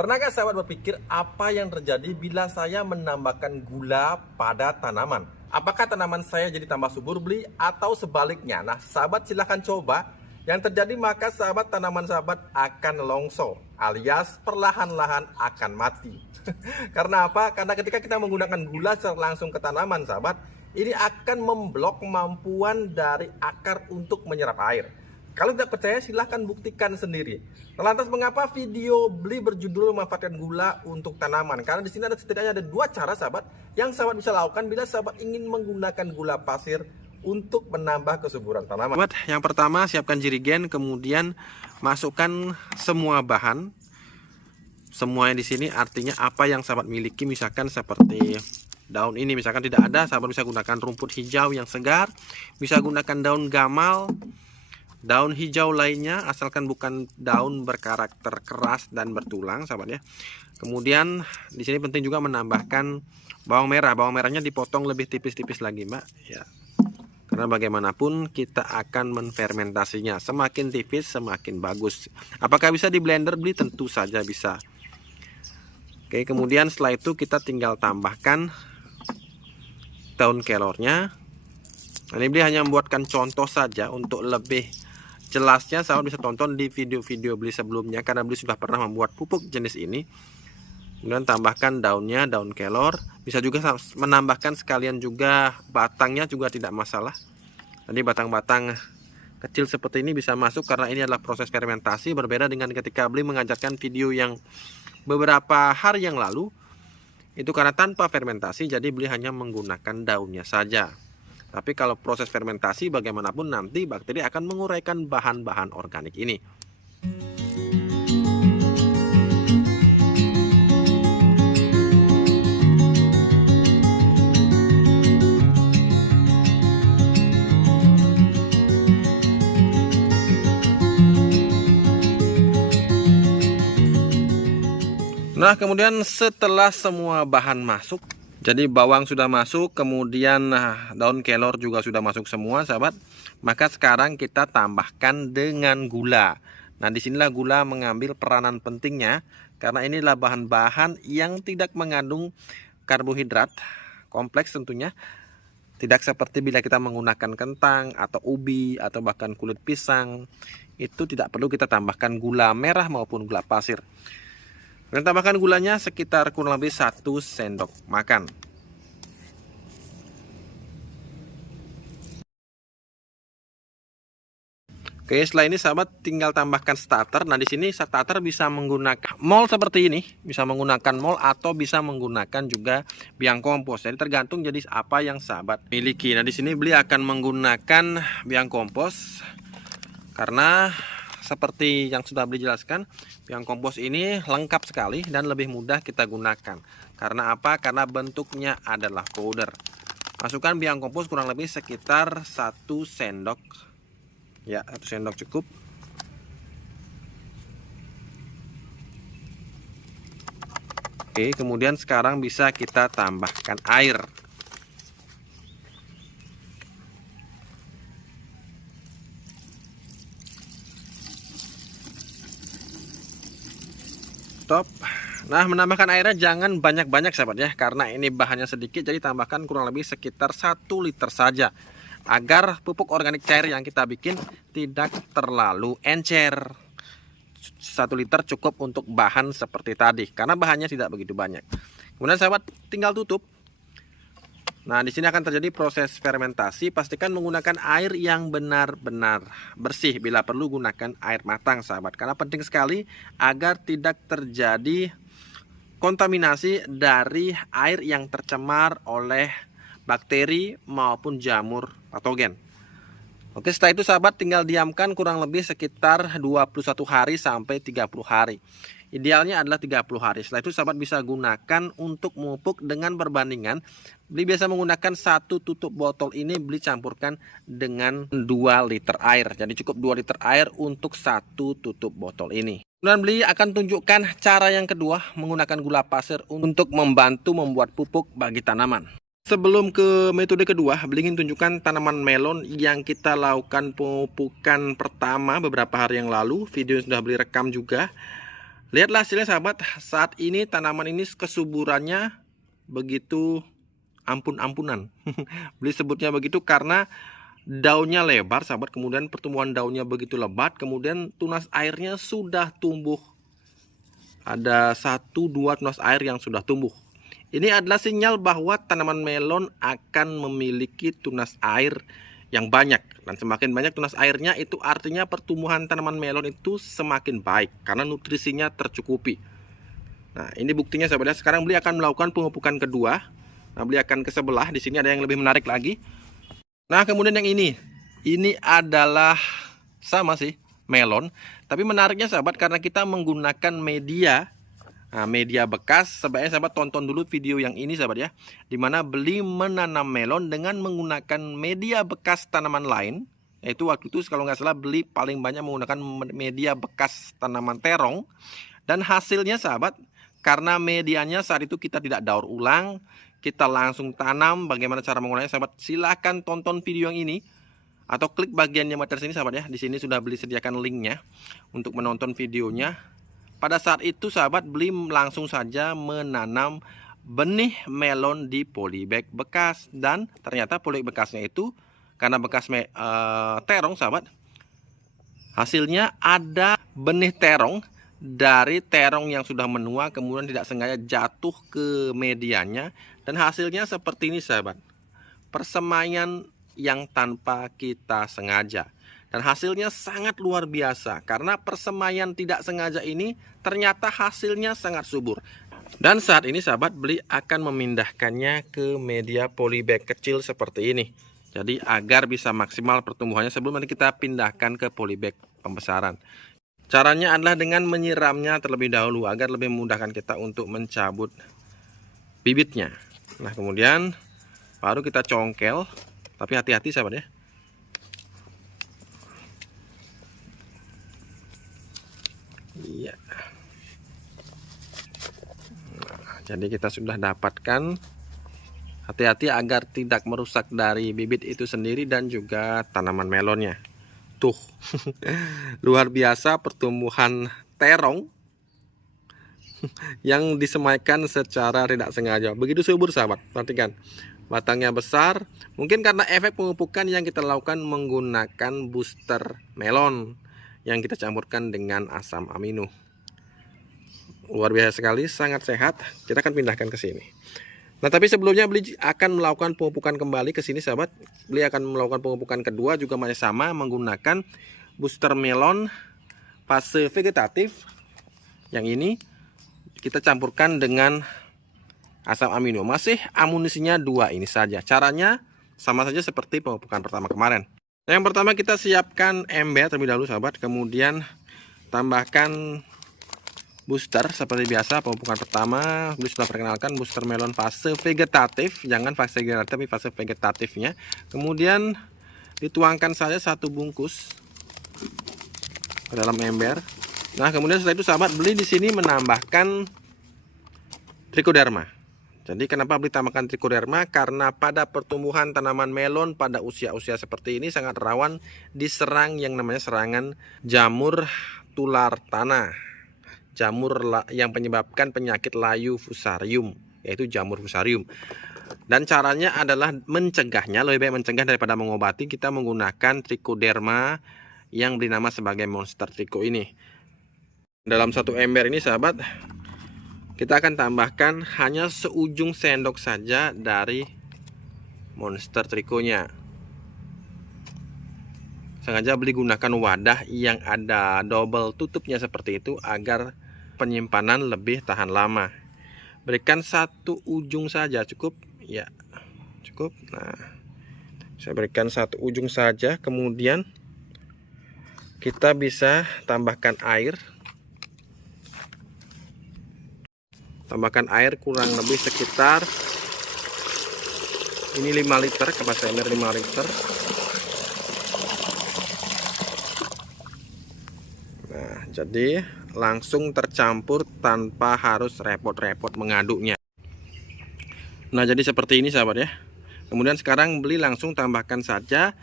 Pernahkah sahabat berpikir apa yang terjadi bila saya menambahkan gula pada tanaman? Apakah tanaman saya jadi tambah subur beli atau sebaliknya? Nah, sahabat silahkan coba. Yang terjadi maka sahabat tanaman sahabat akan longso alias perlahan-lahan akan mati. Karena apa? Karena ketika kita menggunakan gula langsung ke tanaman sahabat, ini akan memblok kemampuan dari akar untuk menyerap air. Kalau tidak percaya silahkan buktikan sendiri. Lantas mengapa video beli berjudul memanfaatkan gula untuk tanaman? Karena di sini ada setidaknya ada dua cara sahabat yang sahabat bisa lakukan bila sahabat ingin menggunakan gula pasir untuk menambah kesuburan tanaman. Sahabat, yang pertama siapkan jerigen, kemudian masukkan semua bahan. Semuanya di sini artinya apa yang sahabat miliki, misalkan seperti daun ini misalkan tidak ada, sahabat bisa gunakan rumput hijau yang segar, bisa gunakan daun gamal, daun hijau lainnya asalkan bukan daun berkarakter keras dan bertulang sahabat ya. Kemudian di sini penting juga menambahkan bawang merah. Bawang merahnya dipotong lebih tipis-tipis lagi Mbak ya. Karena bagaimanapun kita akan menfermentasinya. Semakin tipis semakin bagus. Apakah bisa di blender beli? Tentu saja bisa. Oke, kemudian setelah itu kita tinggal tambahkan daun kelornya. Ini beli hanya membuatkan contoh saja, untuk lebih jelasnya sahabat bisa tonton di video-video beli sebelumnya karena beli sudah pernah membuat pupuk jenis ini. Kemudian tambahkan daunnya, daun kelor. Bisa juga menambahkan sekalian juga batangnya juga tidak masalah. Tadi batang-batang kecil seperti ini bisa masuk karena ini adalah proses fermentasi, berbeda dengan ketika beli mengajarkan video yang beberapa hari yang lalu. Itu karena tanpa fermentasi, jadi beli hanya menggunakan daunnya saja. Tapi kalau proses fermentasi bagaimanapun nanti bakteri akan menguraikan bahan-bahan organik ini. Nah, kemudian setelah semua bahan masuk, jadi bawang sudah masuk, kemudian daun kelor juga sudah masuk semua sahabat. Maka sekarang kita tambahkan dengan gula. Nah, disinilah gula mengambil peranan pentingnya. Karena inilah bahan-bahan yang tidak mengandung karbohidrat kompleks tentunya. Tidak seperti bila kita menggunakan kentang atau ubi atau bahkan kulit pisang. Itu tidak perlu kita tambahkan gula merah maupun gula pasir. Dan tambahkan gulanya sekitar kurang lebih 1 sendok makan. Oke, setelah ini sahabat tinggal tambahkan starter. Nah, di sini starter bisa menggunakan mol seperti ini, bisa menggunakan mol atau bisa menggunakan juga biang kompos. Jadi tergantung jadi apa yang sahabat miliki. Nah, di sini beli akan menggunakan biang kompos karena seperti yang sudah beli jelaskan, biang kompos ini lengkap sekali dan lebih mudah kita gunakan. Karena apa? Karena bentuknya adalah powder. Masukkan biang kompos kurang lebih sekitar 1 sendok. Ya, 1 sendok cukup. Oke, kemudian sekarang bisa kita tambahkan air. Nah, menambahkan airnya jangan banyak-banyak sahabat ya, karena ini bahannya sedikit, jadi tambahkan kurang lebih sekitar 1 liter saja agar pupuk organik cair yang kita bikin tidak terlalu encer. 1 liter cukup untuk bahan seperti tadi karena bahannya tidak begitu banyak. Kemudian sahabat tinggal tutup. Nah, di sini akan terjadi proses fermentasi. Pastikan menggunakan air yang benar-benar bersih. Bila perlu gunakan air matang sahabat, karena penting sekali agar tidak terjadi kontaminasi dari air yang tercemar oleh bakteri maupun jamur patogen. Oke, setelah itu sahabat tinggal diamkan kurang lebih sekitar 21 hari sampai 30 hari. Idealnya adalah 30 hari. Setelah itu sahabat bisa gunakan untuk memupuk dengan perbandingan. Beli biasa menggunakan 1 tutup botol ini, beli campurkan dengan 2 liter air. Jadi cukup 2 liter air untuk 1 tutup botol ini. Dan beli akan tunjukkan cara yang kedua menggunakan gula pasir untuk membantu membuat pupuk bagi tanaman. Sebelum ke metode kedua, beli ingin tunjukkan tanaman melon yang kita lakukan pemupukan pertama beberapa hari yang lalu. Video yang sudah beli rekam juga. Lihatlah hasilnya sahabat. Saat ini tanaman ini kesuburannya begitu ampun-ampunan. Beli sebutnya begitu karena daunnya lebar sahabat, kemudian pertumbuhan daunnya begitu lebat, kemudian tunas airnya sudah tumbuh. Ada 1-2 tunas air yang sudah tumbuh. Ini adalah sinyal bahwa tanaman melon akan memiliki tunas air yang banyak. Dan semakin banyak tunas airnya, itu artinya pertumbuhan tanaman melon itu semakin baik karena nutrisinya tercukupi. Nah, ini buktinya sahabat. Sekarang beli akan melakukan pemupukan kedua. Nah, beli akan ke sebelah. Di sini ada yang lebih menarik lagi. Nah, kemudian yang ini adalah sama sih, melon. Tapi menariknya sahabat, karena kita menggunakan media, media bekas. Sebaiknya sahabat tonton dulu video yang ini sahabat ya, dimana beli menanam melon dengan menggunakan media bekas tanaman lain. Yaitu waktu itu kalau nggak salah beli paling banyak menggunakan media bekas tanaman terong. Dan hasilnya sahabat, karena medianya saat itu kita tidak daur ulang, kita langsung tanam. Bagaimana cara mengolahnya sahabat? Silahkan tonton video yang ini atau klik bagian yang atas sini sahabat ya. Di sini sudah beli sediakan linknya untuk menonton videonya. Pada saat itu sahabat, beli langsung saja menanam benih melon di polybag bekas. Dan ternyata polybag bekasnya itu karena bekas terong sahabat, hasilnya ada benih terong dari terong yang sudah menua, kemudian tidak sengaja jatuh ke medianya. Dan hasilnya seperti ini sahabat, persemaian yang tanpa kita sengaja. Dan hasilnya sangat luar biasa, karena persemaian tidak sengaja ini ternyata hasilnya sangat subur. Dan saat ini sahabat, beli akan memindahkannya ke media polybag kecil seperti ini. Jadi agar bisa maksimal pertumbuhannya sebelum nanti kita pindahkan ke polybag pembesaran. Caranya adalah dengan menyiramnya terlebih dahulu agar lebih memudahkan kita untuk mencabut bibitnya. Nah, kemudian baru kita congkel, tapi hati-hati sahabat ya. Iya. Nah, jadi kita sudah dapatkan. Hati-hati agar tidak merusak dari bibit itu sendiri dan juga tanaman melonnya. Tuh, luar biasa pertumbuhan terong yang disemaikan secara tidak sengaja. Begitu subur sahabat, perhatikan. Batangnya besar, mungkin karena efek pemupukan yang kita lakukan menggunakan booster melon yang kita campurkan dengan asam amino. Luar biasa sekali, sangat sehat. Kita akan pindahkan ke sini. Nah, tapi sebelumnya beli akan melakukan pemupukan kembali ke sini sahabat. Beli akan melakukan pemupukan kedua juga masih sama menggunakan booster melon fase vegetatif. Yang ini kita campurkan dengan asam amino. Masih amunisinya 2 ini saja. Caranya sama saja seperti pemupukan pertama kemarin. Yang pertama kita siapkan ember terlebih dahulu sahabat. Kemudian tambahkan booster seperti biasa. Pemupukan pertama beli sudah perkenalkan booster melon fase vegetatif, jangan fase generatif tapi fase vegetatifnya. Kemudian dituangkan saja 1 bungkus ke dalam ember. Nah, kemudian setelah itu sahabat, beli di sini menambahkan trichoderma. Jadi kenapa beli tambahkan trichoderma? Karena pada pertumbuhan tanaman melon pada usia-usia seperti ini sangat rawan diserang yang namanya serangan jamur tular tanah. Jamur yang menyebabkan penyakit layu fusarium, yaitu jamur fusarium. Dan caranya adalah mencegahnya, lebih baik mencegah daripada mengobati. Kita menggunakan trichoderma yang beri nama sebagai monster tricho ini. Dalam 1 ember ini sahabat, kita akan tambahkan hanya seujung sendok saja dari monster trichonya. Sengaja beli gunakan wadah yang ada double tutupnya seperti itu agar penyimpanan lebih tahan lama. Berikan 1 ujung saja cukup ya, cukup. Nah, saya berikan 1 ujung saja. Kemudian kita bisa tambahkan air. Tambahkan air kurang lebih sekitar ini 5 liter, kapasitas ember 5 liter. Nah, jadi langsung tercampur tanpa harus repot-repot mengaduknya. Nah, jadi seperti ini sahabat ya. Kemudian sekarang beli langsung tambahkan saja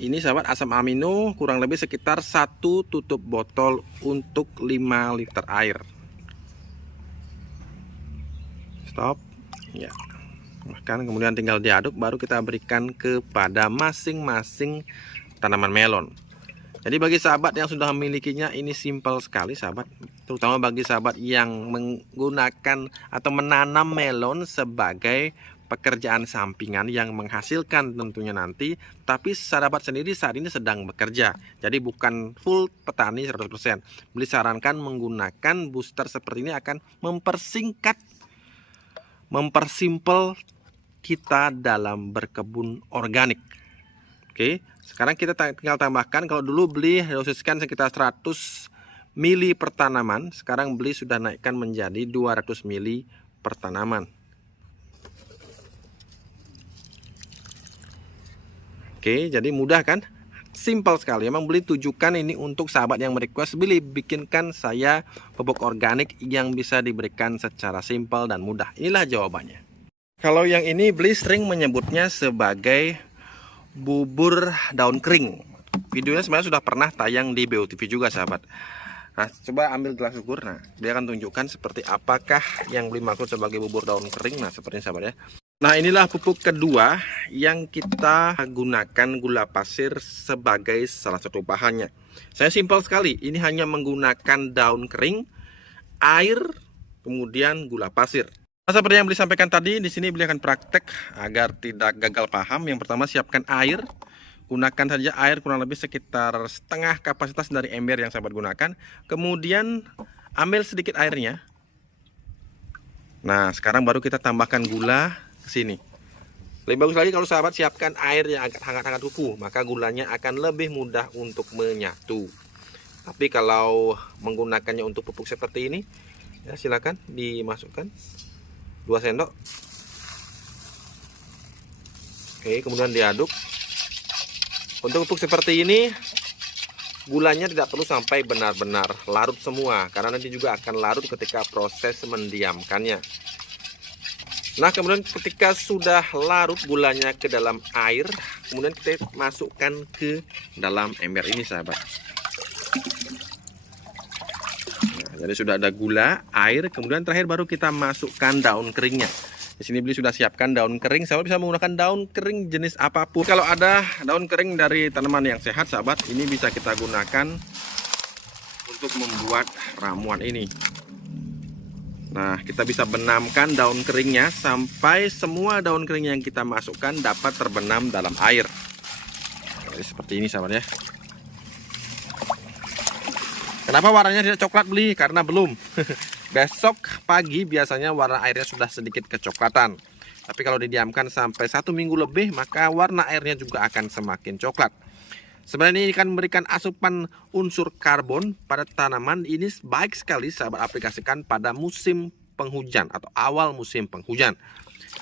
Ini sahabat asam amino kurang lebih sekitar 1 tutup botol untuk 5 liter air. Stop. Ya. Bahkan kemudian tinggal diaduk, baru kita berikan kepada masing-masing tanaman melon. Jadi bagi sahabat yang sudah memilikinya, ini simpel sekali sahabat. Terutama bagi sahabat yang menggunakan atau menanam melon sebagai pekerjaan sampingan yang menghasilkan tentunya nanti, tapi sahabat sendiri saat ini sedang bekerja. Jadi bukan full petani 100%. Beli sarankan menggunakan booster seperti ini akan mempersimpel kita dalam berkebun organik. Oke, sekarang kita tinggal tambahkan. Kalau dulu beli dosiskan sekitar 100 mili per tanaman, sekarang beli sudah naikkan menjadi 200 mili per tanaman. Oke, jadi mudah kan? Simpel sekali. Emang beli tujukan ini untuk sahabat yang merequest, beli bikinkan saya pupuk organik yang bisa diberikan secara simpel dan mudah. Inilah jawabannya. Kalau yang ini beli sering menyebutnya sebagai bubur daun kering. Videonya sebenarnya sudah pernah tayang di BOTV juga sahabat. Nah, coba ambil gelas ukur. Nah, dia akan tunjukkan seperti apakah yang beli maksud sebagai bubur daun kering. Nah, seperti ini sahabat ya. Nah, inilah pupuk kedua yang kita gunakan gula pasir sebagai salah satu bahannya. Saya simpel sekali, ini hanya menggunakan daun kering, air, kemudian gula pasir. Nah, seperti yang beli sampaikan tadi, di sini beli akan praktek agar tidak gagal paham. Yang pertama, siapkan air. Gunakan saja air kurang lebih sekitar setengah kapasitas dari ember yang sahabat gunakan. Kemudian ambil sedikit airnya. Nah, sekarang baru kita tambahkan gula sini. Lebih bagus lagi kalau sahabat siapkan air yang agak hangat-hangat kuku, maka gulanya akan lebih mudah untuk menyatu. Tapi kalau menggunakannya untuk pupuk seperti ini, ya silakan dimasukkan 2 sendok. Oke, kemudian diaduk. Untuk pupuk seperti ini, gulanya tidak perlu sampai benar-benar larut semua, karena nanti juga akan larut ketika proses mendiamkannya. Nah, kemudian ketika sudah larut gulanya ke dalam air, kemudian kita masukkan ke dalam ember ini sahabat. Nah, jadi sudah ada gula, air, kemudian terakhir baru kita masukkan daun keringnya. Di sini beli sudah siapkan daun kering. Sahabat bisa menggunakan daun kering jenis apapun. Kalau ada daun kering dari tanaman yang sehat sahabat, ini bisa kita gunakan untuk membuat ramuan ini. Nah, kita bisa benamkan daun keringnya sampai semua daun kering yang kita masukkan dapat terbenam dalam air. Jadi seperti ini sahabat ya. Kenapa warnanya tidak coklat beli? Karena belum. Besok pagi biasanya warna airnya sudah sedikit kecoklatan. Tapi kalau didiamkan sampai 1 minggu lebih, maka warna airnya juga akan semakin coklat. Sebenarnya ini akan memberikan asupan unsur karbon pada tanaman. Ini baik sekali sahabat aplikasikan pada musim penghujan atau awal musim penghujan.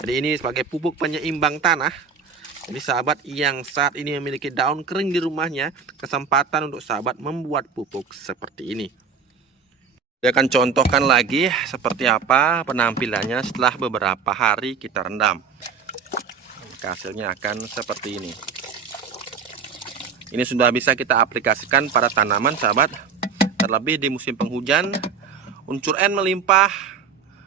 Jadi ini sebagai pupuk penyeimbang tanah. Jadi sahabat yang saat ini memiliki daun kering di rumahnya, kesempatan untuk sahabat membuat pupuk seperti ini. Saya akan contohkan lagi seperti apa penampilannya setelah beberapa hari kita rendam. Hasilnya akan seperti ini. Ini sudah bisa kita aplikasikan pada tanaman sahabat. Terlebih di musim penghujan, unsur N melimpah.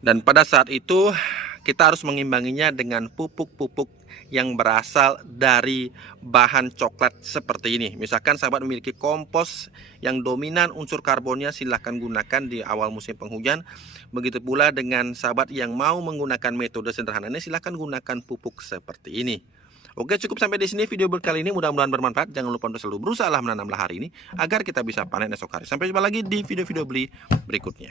Dan pada saat itu kita harus mengimbanginya dengan pupuk-pupuk yang berasal dari bahan coklat seperti ini. Misalkan sahabat memiliki kompos yang dominan unsur karbonnya, silahkan gunakan di awal musim penghujan. Begitu pula dengan sahabat yang mau menggunakan metode sederhana ini, silahkan gunakan pupuk seperti ini. Oke, cukup sampai di sini video berkali ini, mudah-mudahan bermanfaat. Jangan lupa untuk selalu berusaha menanamlah hari ini agar kita bisa panen esok hari. Sampai jumpa lagi di video-video beli berikutnya.